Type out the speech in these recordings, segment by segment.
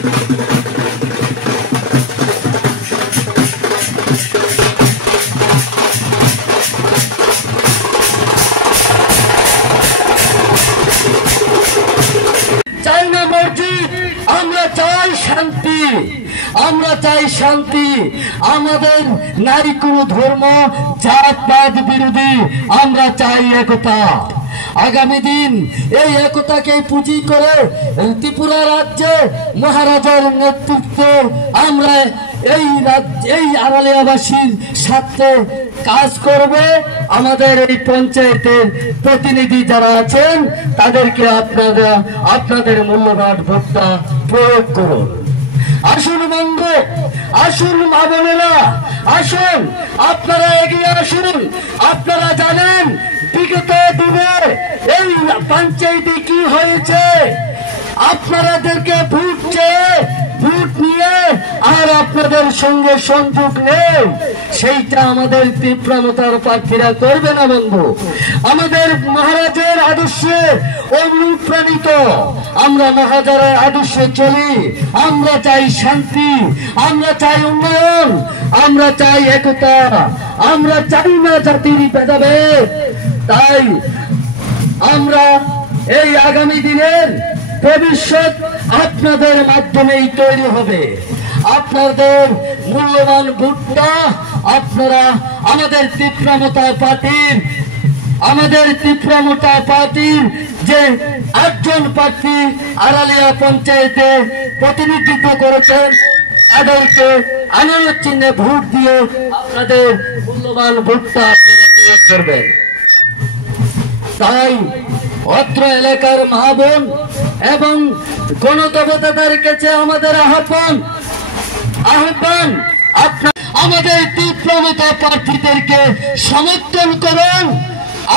চাই না মসজিদ, আমরা চাই শান্তি, আমরা চাই শান্তি। আমাদের নারী কোনো ধর্ম জাতপাত বিরোধী, আমরা চাই একতা। আগামী দিন এই একতাকে পুঁজি করে ত্রিপুরা রাজ্যে মহারাজার নেতৃত্বে আমরা এই আড়ালিয়াবাসীর সাথে কাজ করবে। আমাদের এই পঞ্চায়েতের প্রতিনিধি যারা আছেন তাদেরকে আপনাদের মূল্যবান ভোটটা প্রয়োগ করুন। আসুন বন্ধু, আসুন মা বোনেরা, আসুন আপনারা এগিয়ে আসুন। আপনারা জানেন বিগত দিনে এই পঞ্চায়েতে কি হয়েছে। আপনাদেরকে ভোট চেয়ে ভোট নিয়ে আর আপনাদের সঙ্গে সংযোগ নেই, সেইটা আমাদের তীব্রতার প্রার্থীরা করবে না বন্ধু। আমাদের মহারাজের আদর্শে অনুপ্রাণিত, আমরা মহারাজের আদর্শে চলি। আমরা চাই শান্তি, আমরা চাই উন্নয়ন, আমরা চাই একতা, আমরা চাই না জাতির ভেদাভেদ। তাই আমরা এই আগামী দিনের ভবিষ্যৎ আপনাদের মাধ্যমেই তৈরি হবে। আপনাদের মূল্যবান ভোটটা আপনারা আমাদের তীব্রতা পার্টির যে 8 জন প্রার্থী আড়ালিয়া পঞ্চায়েতে প্রতিনিধিত্ব করেছেন তাদেরকে আনার চিহ্নে ভোট দিয়ে আপনাদের মূল্যবান ভোটটা প্রয়োগ করবেন। তাই অত্র এলাকার মা বোন এবং গণদেবতাদের কাছে আমাদের আহ্বান, আমাদের তীব্রতা প্রার্থীদেরকে সমর্থন করুন।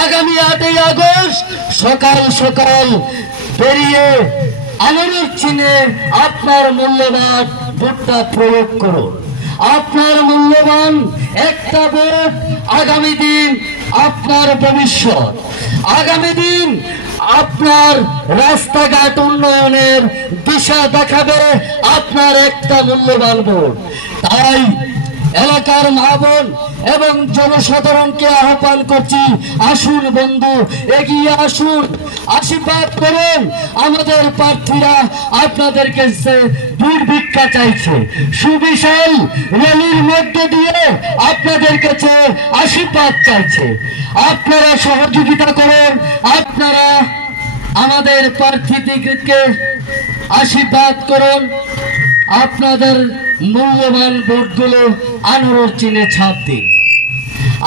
আগামী 8ই আগস্ট সকাল সকাল বেরিয়ে আনার চিহ্নে আপনার মূল্যবান ভোটটা প্রয়োগ করুন। আপনার মূল্যবান একটা ভোট আগামী দিন আপনার ভবিষ্যৎ, আগামী দিন আপনার রাস্তাঘাট উন্নয়নের দিশা দেখাবে আপনার একটা মূল্যবান ভোট। তাই এলাকার মা বোন এবং জনসাধারণকে আহ্বান করছি, আসুন বন্ধু, এগিয়ে আসুন, আশীর্বাদ করুন। আমাদের প্রার্থীরা আপনাদের কাছে ভোট ভিক্ষা চাইছে, সুবিশাল র্যালির মধ্য দিয়ে আপনাদের কাছে আশীর্বাদ চাইছে। আপনারা সহযোগিতা করুন, আপনারা আমাদের প্রার্থীদেরকে আশীর্বাদ করুন। আপনাদের মূল্যবান ভোটগুলো আনার চিহ্নে ছাপ দিন।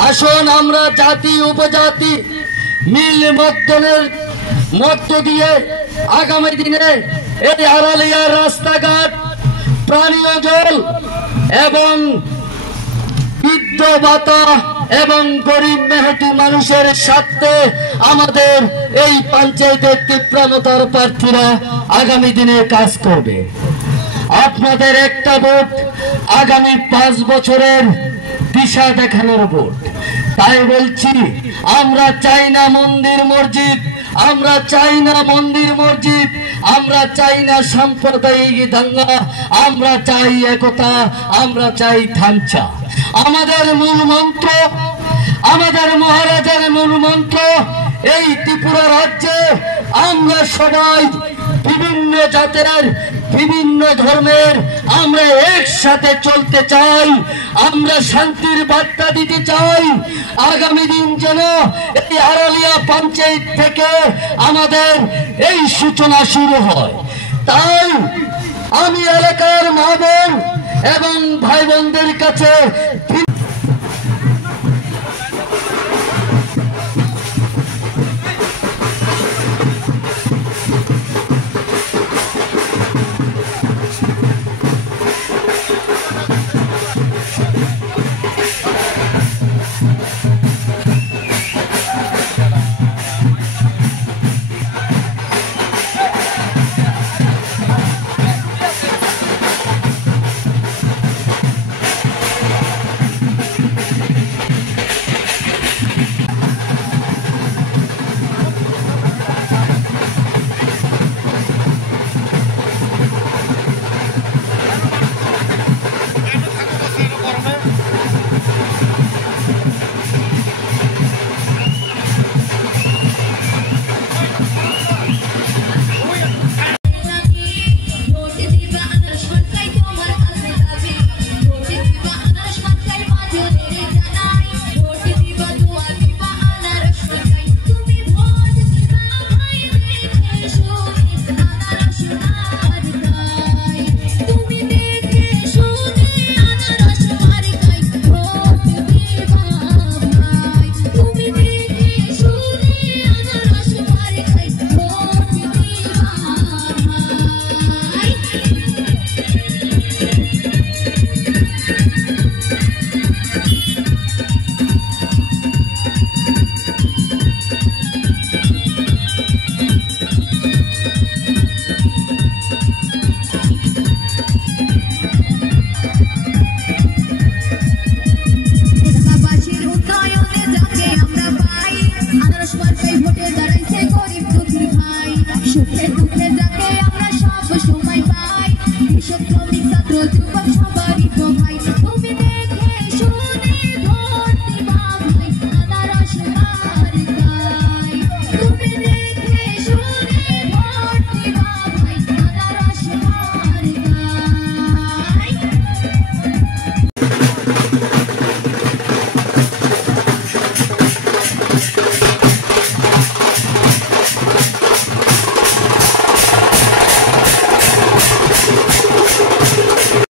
আসুন আমরা জাতি উপজাতি মিল মধ্যনের মধ্য দিয়ে আগামী দিনে এই আড়ালিয়ার রাস্তাঘাট, পানীয় জল এবং বৃদ্ধ ভাতা এবং গরিব মেহনতি মানুষের স্বার্থে আমাদের এই পঞ্চায়েতের তীব্রতার প্রার্থীরা আগামী দিনে কাজ করবে। আপনাদের একটা ভোট আগামী 5 বছরের দিশা দেখানোর ভোট। তাই বলছি, আমরা চাই না মন্দির মসজিদ, আমরা চাই না মন্দির মসজিদ, আমরা চাই না সাম্প্রদায়িক দাঙ্গা, আমরা চাই একতা, আমরা চাই ধাঞ্চা। আমাদের মূল মন্ত্র, আমাদের মহারাজের মূল মন্ত্র, এই ত্রিপুরা রাজ্যে আমরা সবাই বিভিন্ন জাতের বিভিন্ন ধর্মের আমরা একসাথে চলতে চাই, আমরা শান্তির বার্তা দিতে চাই। আগামী দিন যেন এই আড়ালিয়া পঞ্চায়েত থেকে আমাদের এই সূচনা শুরু হয়। তাই আমি এলাকার মা বোন এবং ভাই বোনদের কাছে